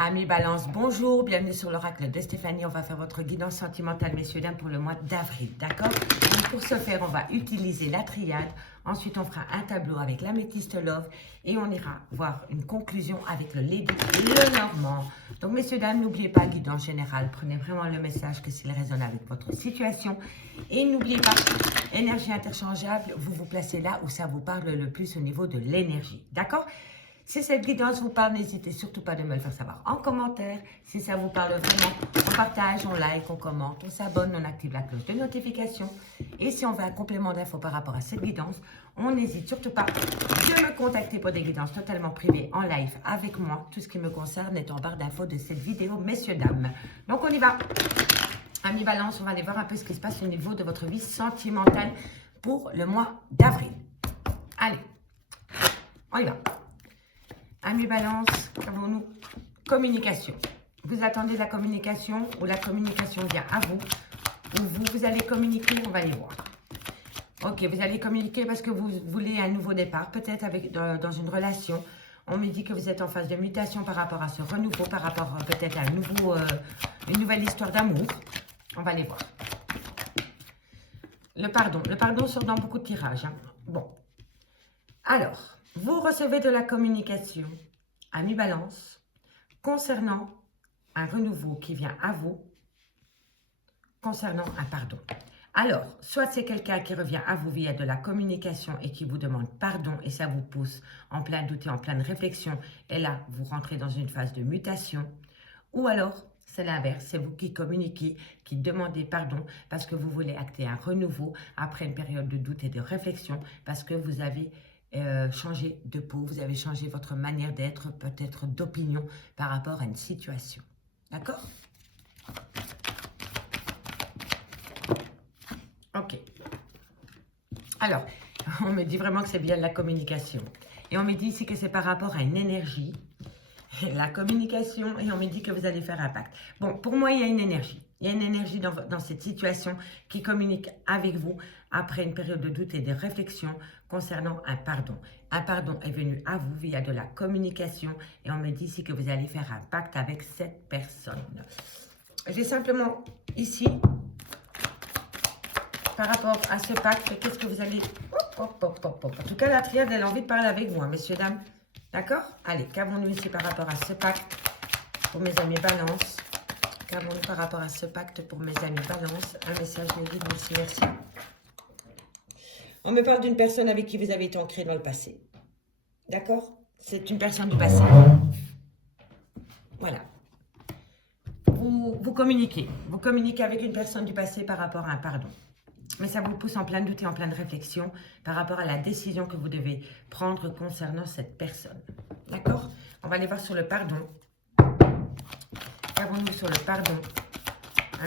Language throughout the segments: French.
Amis Balance, bonjour, bienvenue sur l'oracle de Stéphanie. On va faire votre guidance sentimentale, messieurs, dames, pour le mois d'avril, d'accord? Donc pour ce faire, on va utiliser la triade. Ensuite, on fera un tableau avec l'améthyste love et on ira voir une conclusion avec le Lady Lenormand. Donc, messieurs, dames, n'oubliez pas, guidance générale, prenez vraiment le message que s'il résonne avec votre situation. Et n'oubliez pas, énergie interchangeable, vous vous placez là où ça vous parle le plus au niveau de l'énergie, d'accord? Si cette guidance vous parle, n'hésitez surtout pas de me le faire savoir en commentaire. Si ça vous parle vraiment, on partage, on like, on commente, on s'abonne, on active la cloche de notification. Et si on veut un complément d'infos par rapport à cette guidance, on n'hésite surtout pas de me contacter pour des guidances totalement privées en live avec moi. Tout ce qui me concerne est en barre d'infos de cette vidéo, messieurs, dames. Donc on y va. Amis Balance, on va aller voir un peu ce qui se passe au niveau de votre vie sentimentale pour le mois d'avril. Allez, on y va. Amis Balance, qu'avons-nous? Communication. Vous attendez la communication ou la communication vient à vous? Ou vous allez communiquer, on va les voir. Ok, vous allez communiquer parce que vous voulez un nouveau départ, peut-être dans une relation. On me dit que vous êtes en phase de mutation par rapport à ce renouveau, par rapport peut-être à une nouvelle histoire d'amour. On va les voir. Le pardon sort dans beaucoup de tirages. Hein. Bon, alors... Vous recevez de la communication, amis Balance, concernant un renouveau qui vient à vous, concernant un pardon. Alors, soit c'est quelqu'un qui revient à vous via de la communication et qui vous demande pardon et ça vous pousse en plein doute et en pleine réflexion et là, vous rentrez dans une phase de mutation. Ou alors, c'est l'inverse, c'est vous qui communiquez, qui demandez pardon parce que vous voulez acter un renouveau après une période de doute et de réflexion parce que vous avez... changer de peau, vous avez changé votre manière d'être, peut-être d'opinion par rapport à une situation. D'accord? Ok. Alors, on me dit vraiment que c'est bien de la communication. Et on me dit ici que c'est par rapport à une énergie, la communication, et on me dit que vous allez faire un pacte. Bon, pour moi, il y a une énergie. Il y a une énergie dans cette situation qui communique avec vous après une période de doute et de réflexion concernant un pardon. Un pardon est venu à vous via de la communication et on me dit ici que vous allez faire un pacte avec cette personne. J'ai simplement ici, par rapport à ce pacte, qu'est-ce que vous allez... En tout cas, la triade, elle a envie de parler avec vous, hein, messieurs, dames. D'accord? Allez, qu'avons-nous ici par rapport à ce pacte pour mes amis Balance? Qu'avons-nous par rapport à ce pacte pour mes amis Balance? Un message me guide, merci, merci. On me parle d'une personne avec qui vous avez été ancré dans le passé. D'accord? C'est une personne du passé. Voilà. Vous communiquez. Vous communiquez avec une personne du passé par rapport à un pardon. Mais ça vous pousse en plein doute et en pleine réflexion par rapport à la décision que vous devez prendre concernant cette personne. D'accord? On va aller voir sur le pardon. Qu'avons-nous sur le pardon?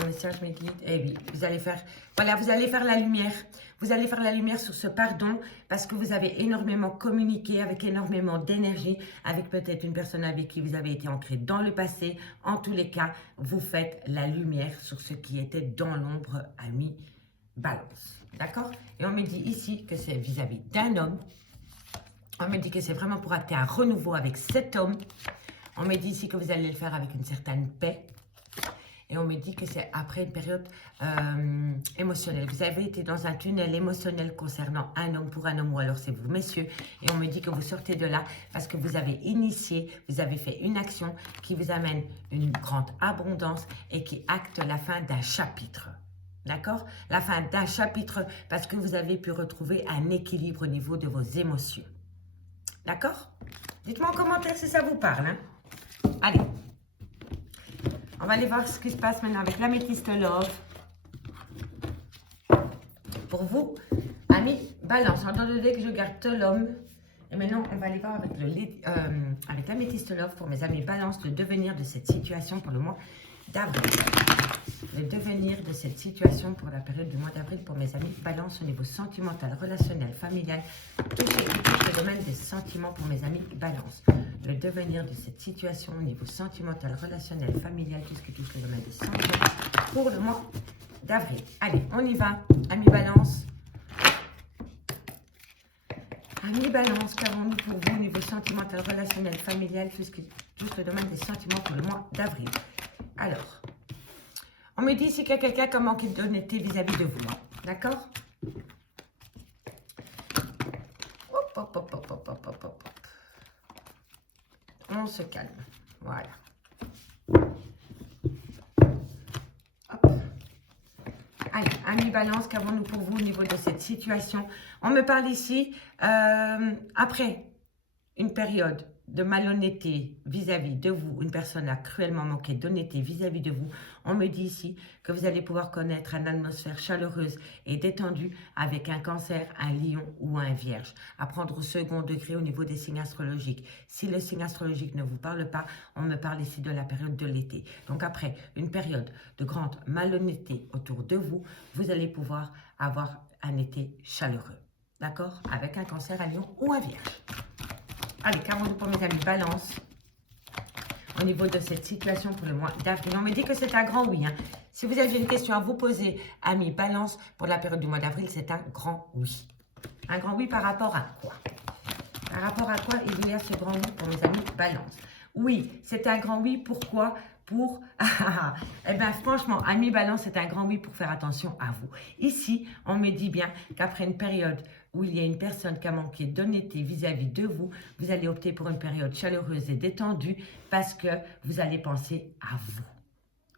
Un message me guide. Eh oui, vous allez faire... Voilà, vous allez faire la lumière. Vous allez faire la lumière sur ce pardon parce que vous avez énormément communiqué avec énormément d'énergie, avec peut-être une personne avec qui vous avez été ancré dans le passé. En tous les cas, vous faites la lumière sur ce qui était dans l'ombre, amis Balance. D'accord? Et on me dit ici que c'est vis-à-vis d'un homme. On me dit que c'est vraiment pour acter un renouveau avec cet homme. On me dit ici que vous allez le faire avec une certaine paix. Et on me dit que c'est après une période émotionnelle. Vous avez été dans un tunnel émotionnel concernant un homme pour un homme ou alors c'est vous, messieurs. Et on me dit que vous sortez de là parce que vous avez initié, vous avez fait une action qui vous amène une grande abondance et qui acte la fin d'un chapitre. D'accord? La fin d'un chapitre parce que vous avez pu retrouver un équilibre au niveau de vos émotions. D'accord? Dites-moi en commentaire si ça vous parle. Hein? Allez. On va aller voir ce qui se passe maintenant avec l'améthyste love. Pour vous, amis Balance, en donné que je garde l'homme. Et maintenant, on va aller voir avec l'améthyste love pour mes amis Balance, le devenir de cette situation pour le mois d'avril. Le devenir de cette situation pour la période du mois d'avril pour mes amis Balance au niveau sentimental, relationnel, familial, tout ce qui touche le domaine des sentiments pour mes amis Balance. Le devenir de cette situation au niveau sentimental, relationnel, familial, tout ce qui touche le domaine des sentiments pour le mois d'avril. Allez, on y va, amis Balance. Amis Balance, qu'avons-nous pour vous au niveau sentimental, relationnel, familial, tout ce touche le domaine des sentiments pour le mois d'avril. Alors, on me dit ici qu'il y a quelqu'un qui a manqué d'honnêteté vis-à-vis de vous. Hein. D'accord? Hop, hop, hop, hop, hop, hop, hop, hop. On se calme. Voilà. Hop. Allez, amis balance, qu'avons-nous pour vous au niveau de cette situation? On me parle ici, après une période de malhonnêteté vis-à-vis de vous, une personne a cruellement manqué d'honnêteté vis-à-vis de vous, on me dit ici que vous allez pouvoir connaître une atmosphère chaleureuse et détendue avec un cancer, un lion ou un vierge. À prendre au second degré au niveau des signes astrologiques. Si le signe astrologique ne vous parle pas, on me parle ici de la période de l'été. Donc après une période de grande malhonnêteté autour de vous, vous allez pouvoir avoir un été chaleureux. D'accord? Avec un cancer, un lion ou un vierge. Allez, qu'avons-nous pour mes amis balance au niveau de cette situation pour le mois d'avril? On me dit que c'est un grand oui. Hein. Si vous avez une question à vous poser, amis balance, pour la période du mois d'avril, c'est un grand oui. Un grand oui par rapport à quoi? Par rapport à quoi il y a ce grand oui pour mes amis balance? Oui, c'est un grand oui. Pourquoi? Pour... eh bien, franchement, amis balance, c'est un grand oui pour faire attention à vous. Ici, on me dit bien qu'après une période où il y a une personne qui a manqué d'honnêteté vis-à-vis de vous, vous allez opter pour une période chaleureuse et détendue parce que vous allez penser à vous.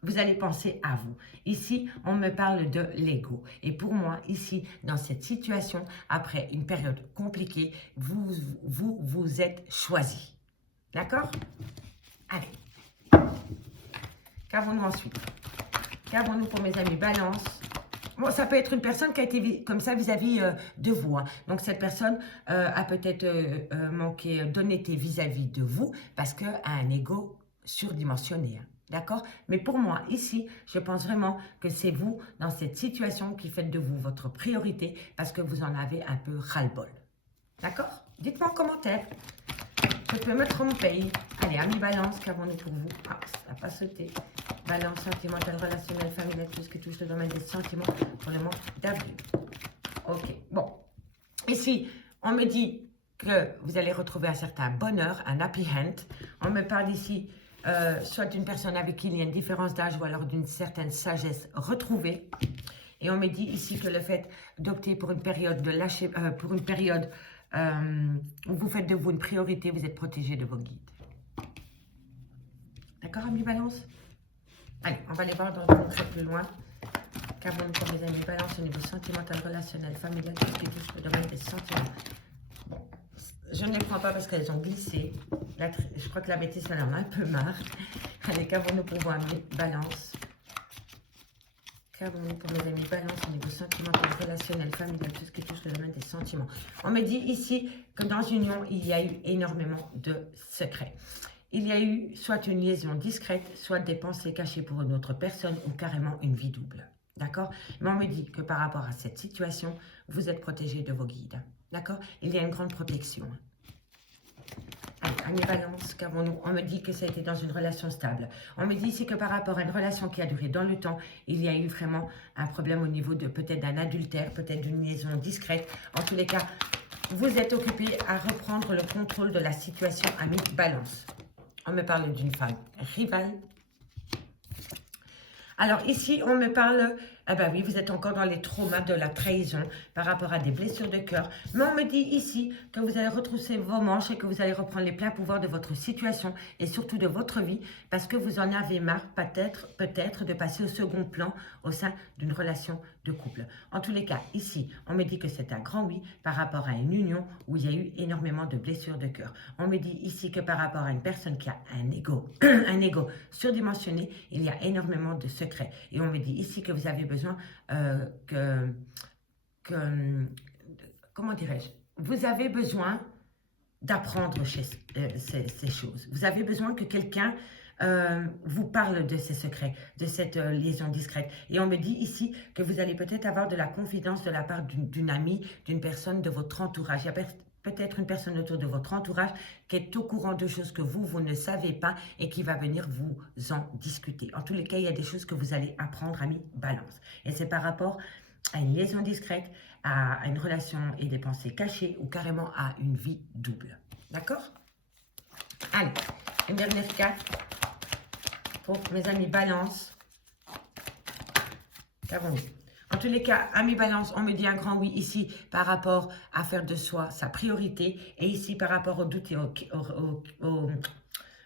Vous allez penser à vous. Ici, on me parle de l'ego. Et pour moi, ici, dans cette situation, après une période compliquée, vous êtes choisi. D'accord? Allez. Qu'avons-nous ensuite? Qu'avons-nous pour mes amis balance? Bon, ça peut être une personne qui a été comme ça vis-à-vis de vous. Hein. Donc, cette personne a peut-être manqué d'honnêteté vis-à-vis de vous parce qu'elle a un ego surdimensionné. Hein. D'accord? Mais pour moi, ici, je pense vraiment que c'est vous, dans cette situation, qui faites de vous votre priorité parce que vous en avez un peu ras-le-bol. D'accord? Dites-moi en commentaire. Je peux mettre mon pays. Allez, amis balance, qu'avons-nous pour vous? Ah, ça n'a pas sauté. Balance sentimentale, relationnelle, familiale, tout ce qui touche le domaine des sentiments pour le mois d'avril. Ok, bon. Ici, on me dit que vous allez retrouver un certain bonheur, un happy end. On me parle ici soit d'une personne avec qui il y a une différence d'âge ou alors d'une certaine sagesse retrouvée. Et on me dit ici que le fait d'opter pour une période de lâcher, pour une période où vous faites de vous une priorité, vous êtes protégé de vos guides. D'accord, amis balance? Allez, on va aller voir dans un peu plus loin. Qu'avons-nous pour mes amis balance au niveau sentimental, relationnel, familial, tout ce qui touche le domaine des sentiments. Bon, je ne les prends pas parce qu'elles ont glissé. Je crois que la bêtise, ça en a un peu marre. Allez, qu'avons-nous pour vos amis balance? Qu'avons-nous pour mes amis balance au niveau sentimental, relationnel, familial, tout ce qui touche le domaine des sentiments. On me dit ici que dans une union, il y a eu énormément de secrets. Il y a eu soit une liaison discrète, soit des pensées cachées pour une autre personne ou carrément une vie double. D'accord? Mais on me dit que par rapport à cette situation, vous êtes protégé de vos guides. D'accord? Il y a une grande protection. Allez, amis balance, qu'avons-nous? On me dit que ça a été dans une relation stable. On me dit ici que par rapport à une relation qui a duré dans le temps, il y a eu vraiment un problème au niveau de peut-être d'un adultère, peut-être d'une liaison discrète. En tous les cas, vous êtes occupé à reprendre le contrôle de la situation, amis balance. On me parle d'une femme rivale. Alors ici, on me parle, ah ben oui, vous êtes encore dans les traumas de la trahison par rapport à des blessures de cœur. Mais on me dit ici que vous allez retrousser vos manches et que vous allez reprendre les pleins pouvoirs de votre situation et surtout de votre vie parce que vous en avez marre peut-être de passer au second plan au sein d'une relation de couple. En tous les cas, ici, on me dit que c'est un grand oui par rapport à une union où il y a eu énormément de blessures de cœur. On me dit ici que par rapport à une personne qui a un ego, un ego surdimensionné, il y a énormément de secrets. Et on me dit ici que vous avez besoin comment dirais-je, vous avez besoin d'apprendre ces choses. Vous avez besoin que quelqu'un vous parle de ces secrets, de cette liaison discrète. Et on me dit ici que vous allez peut-être avoir de la confidence de la part d'une amie, d'une personne de votre entourage. Il y a peut-être une personne autour de votre entourage qui est au courant de choses que vous ne savez pas et qui va venir vous en discuter. En tous les cas, il y a des choses que vous allez apprendre, amis balance. Et c'est par rapport à une liaison discrète, à une relation et des pensées cachées ou carrément à une vie double. D'accord? Allez, qu'avons-nous pour mes amis balance au niveau sentimental, relationnel, familial, tout ce qui touche le domaine des sentiments. On me dit ici que par rapport à une relation stable, il y a eu énormément de secrets. Il y a eu énormément de blessures de cœur. Mais on me dit ici que vous allez reprendre le contrôle de la situation, et surtout de votre vie parce que vous en avez marre peut-être de passer au second plan au sein d'une relation de couple. En tous les cas, vous êtes occupé à reprendre le contrôle de la situation, amis balance. Allez, Une dernière carte pour mes amis Balance. Qu'avons-nous? En tous les cas, amis Balance, on me dit un grand oui ici par rapport à faire de soi sa priorité. Et ici par rapport au doute et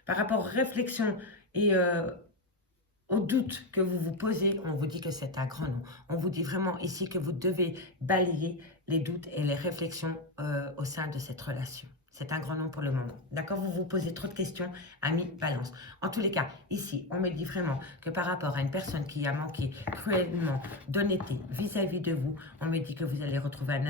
par rapport aux réflexions et au doute que vous vous posez, on vous dit que c'est un grand non. On vous dit vraiment ici que vous devez balayer les doutes et les réflexions au sein de cette relation. C'est un grand non pour le moment. D'accord? Vous vous posez trop de questions, amis Balance. En tous les cas, ici, on me dit vraiment que par rapport à une personne qui a manqué cruellement d'honnêteté vis-à-vis de vous, on me dit que vous allez retrouver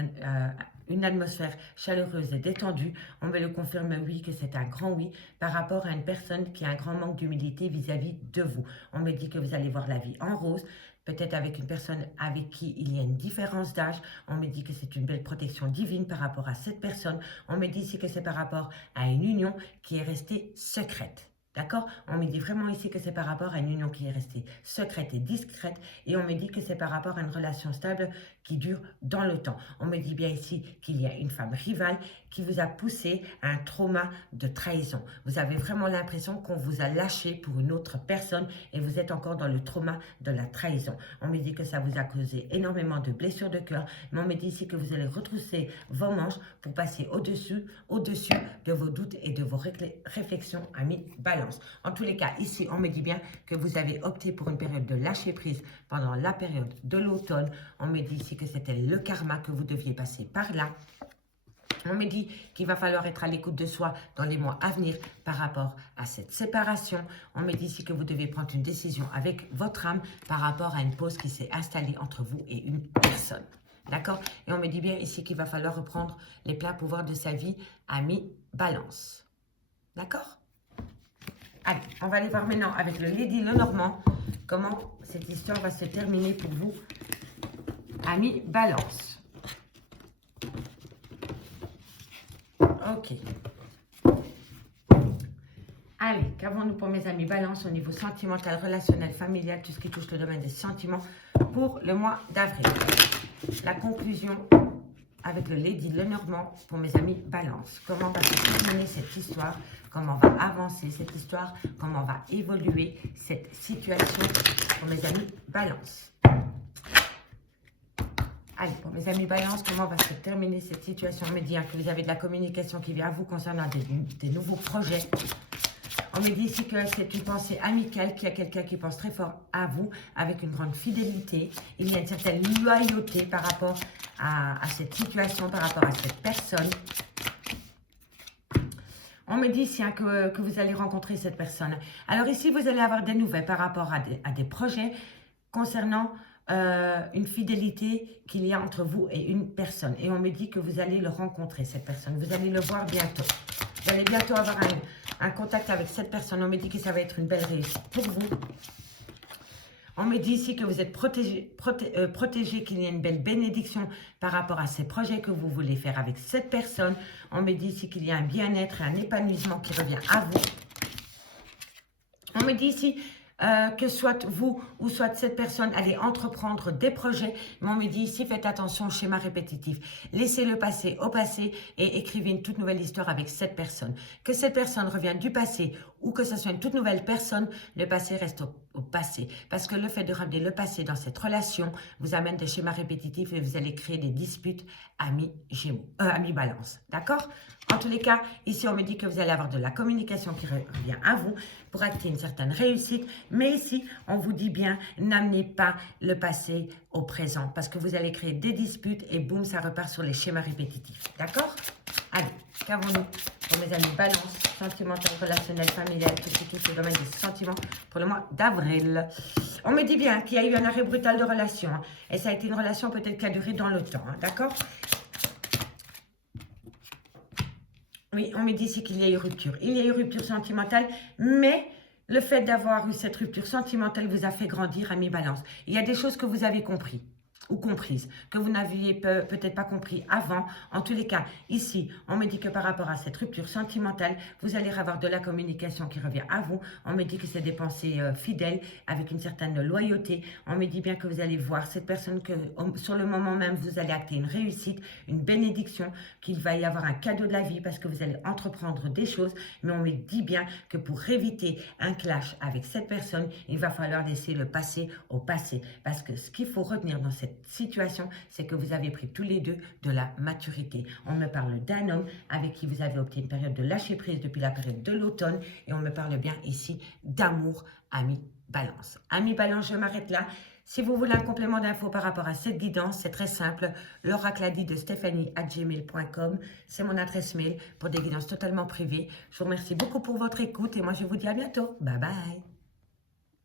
une atmosphère chaleureuse et détendue. On me le confirme, oui, que c'est un grand oui par rapport à une personne qui a un grand manque d'humilité vis-à-vis de vous. On me dit que vous allez voir la vie en rose, peut-être avec une personne avec qui il y a une différence d'âge. On me dit que c'est une belle protection divine par rapport à cette personne. On me dit ici que c'est par rapport à une union qui est restée secrète. D'accord? On me dit vraiment ici que c'est par rapport à une union qui est restée secrète et discrète. Et on me dit que c'est par rapport à une relation stable qui dure dans le temps. On me dit bien ici qu'il y a une femme rivale qui vous a poussé à un trauma de trahison. Vous avez vraiment l'impression qu'on vous a lâché pour une autre personne et vous êtes encore dans le trauma de la trahison. On me dit que ça vous a causé énormément de blessures de cœur. Mais on me dit ici que vous allez retrousser vos manches pour passer au-dessus de vos doutes et de vos réflexions, amis Balance. En tous les cas, ici, on me dit bien que vous avez opté pour une période de lâcher prise pendant la période de l'automne. On me dit ici que c'était le karma, que vous deviez passer par là. On me dit qu'il va falloir être à l'écoute de soi dans les mois à venir par rapport à cette séparation. On me dit ici que vous devez prendre une décision avec votre âme par rapport à une pause qui s'est installée entre vous et une personne. D'accord? Et on me dit bien ici qu'il va falloir reprendre les pleins pouvoirs de sa vie, ami Balance. D'accord? Allez, on va aller voir maintenant avec le Lady Lenormand comment cette histoire va se terminer pour vous, ami Balance. Ok. Allez, qu'avons-nous pour mes amis Balance au niveau sentimental, relationnel, familial, tout ce qui touche le domaine des sentiments pour le mois d'avril. La conclusion avec le Lady Lenormand pour mes amis Balance. Comment va se terminer cette histoire? Comment va avancer cette histoire? Comment va évoluer cette situation pour mes amis Balance? Allez, pour mes amis Balance, comment va se terminer cette situation? On me dit que vous avez de la communication qui vient à vous concernant des nouveaux projets. On me dit ici que c'est une pensée amicale, qu'il y a quelqu'un qui pense très fort à vous, avec une grande fidélité. Il y a une certaine loyauté par rapport à cette situation, par rapport à cette personne. On me dit ici que vous allez rencontrer cette personne. Alors ici, vous allez avoir des nouvelles par rapport à des projets concernant une fidélité qu'il y a entre vous et une personne. Et on me dit que vous allez le rencontrer, cette personne. Vous allez le voir bientôt. Vous allez bientôt avoir un contact avec cette personne. On me dit que ça va être une belle réussite pour vous. On me dit ici que vous êtes protégé, qu'il y a une belle bénédiction par rapport à ces projets que vous voulez faire avec cette personne. On me dit ici qu'il y a un bien-être et un épanouissement qui revient à vous. On me dit ici que soit vous ou soit cette personne allez entreprendre des projets. Mais on me dit ici, faites attention au schéma répétitif. Laissez-le passer au passé et écrivez une toute nouvelle histoire avec cette personne. Que cette personne revienne du passé ou que ce soit une toute nouvelle personne, le passé reste au passé. Parce que le fait de ramener le passé dans cette relation vous amène des schémas répétitifs et vous allez créer des disputes, amis Balance. D'accord? En tous les cas, ici on me dit que vous allez avoir de la communication qui revient à vous pour acter une certaine réussite. Mais ici, on vous dit bien, n'amenez pas le passé au présent parce que vous allez créer des disputes et boum, ça repart sur les schémas répétitifs. D'accord? Allez, qu'avons-nous pour mes amis Balance, sentimental, relationnel, familial, tout ce qui touche le domaine des sentiments pour le mois d'avril. On me dit bien qu'il y a eu un arrêt brutal de relation. Hein, et ça a été une relation peut-être qui a duré dans le temps. Hein, d'accord? Oui, on me dit ici qu'il y a eu rupture. Il y a eu rupture sentimentale, mais le fait d'avoir eu cette rupture sentimentale vous a fait grandir, ami Balance. Il y a des choses que vous avez compris. ou comprise, que vous n'aviez peut-être pas compris avant. En tous les cas, ici, on me dit que par rapport à cette rupture sentimentale, vous allez avoir de la communication qui revient à vous. On me dit que c'est des pensées fidèles, avec une certaine loyauté. On me dit bien que vous allez voir cette personne que sur le moment même, vous allez acter une réussite, une bénédiction, qu'il va y avoir un cadeau de la vie parce que vous allez entreprendre des choses. Mais on me dit bien que pour éviter un clash avec cette personne, il va falloir laisser le passé au passé. Parce que ce qu'il faut retenir dans cette situation, c'est que vous avez pris tous les deux de la maturité. On me parle d'un homme avec qui vous avez opté une période de lâcher prise depuis la période de l'automne et on me parle bien ici d'amour, ami Balance. Ami Balance, je m'arrête là. Si vous voulez un complément d'infos par rapport à cette guidance, c'est très simple. L'oracle a dit de Stéphanie@gmail.com. C'est mon adresse mail pour des guidances totalement privées. Je vous remercie beaucoup pour votre écoute et moi je vous dis à bientôt. Bye bye.